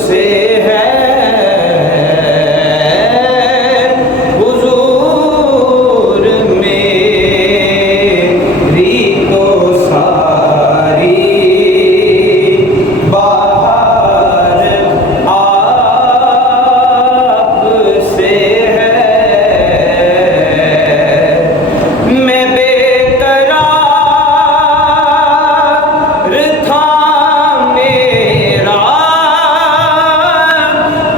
से है हुजूर मेरी तो सारी बाहर आप से है। मैं बेकरार था मेरा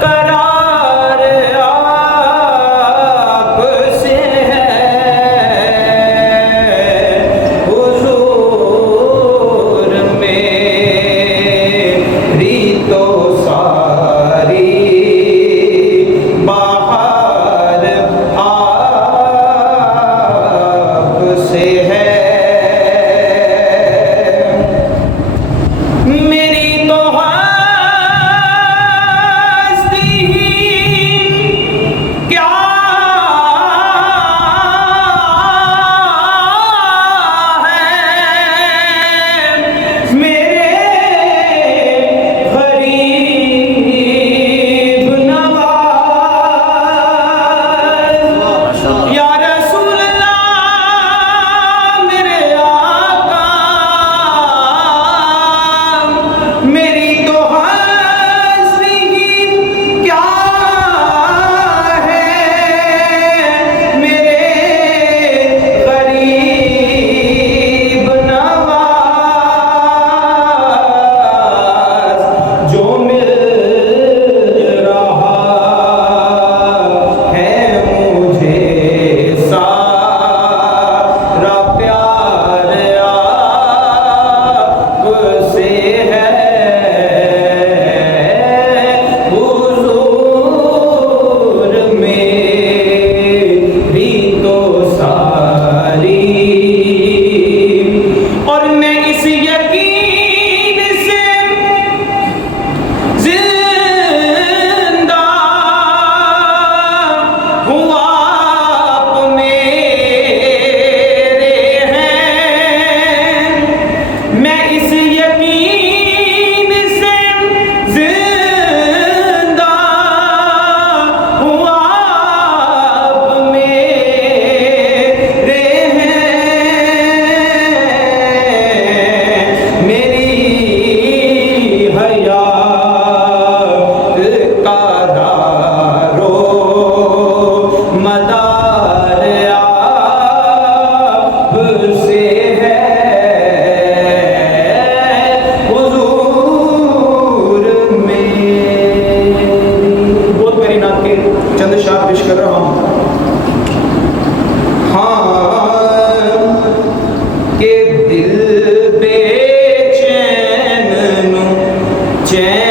करार आप से है हुजूर मेरी तो सारी बाहर आप से है। मेरी तो हस्ती क्या है मेरे गरीब नवाज या रसूल अल्लाह मेरे आका। मेरी तो हस्ती क्या है मेरे गरीब नवाज जो मिल रहा है मुझे सारा प्यार आपसे है हुजूर मेरी तो सारी। और मैं इस यकीन से जिंदा हूँ आप मेरे हैं। मैं इस यकीन से जिंदा हूँ आप मेरे हैं। मेरी हयात का दारो मदार आप से है हुजूर मेरी। बहुत मेरी नात के चंद शार पेश कर रहा हूँ। हाँ के दिल बेचैन नू चैन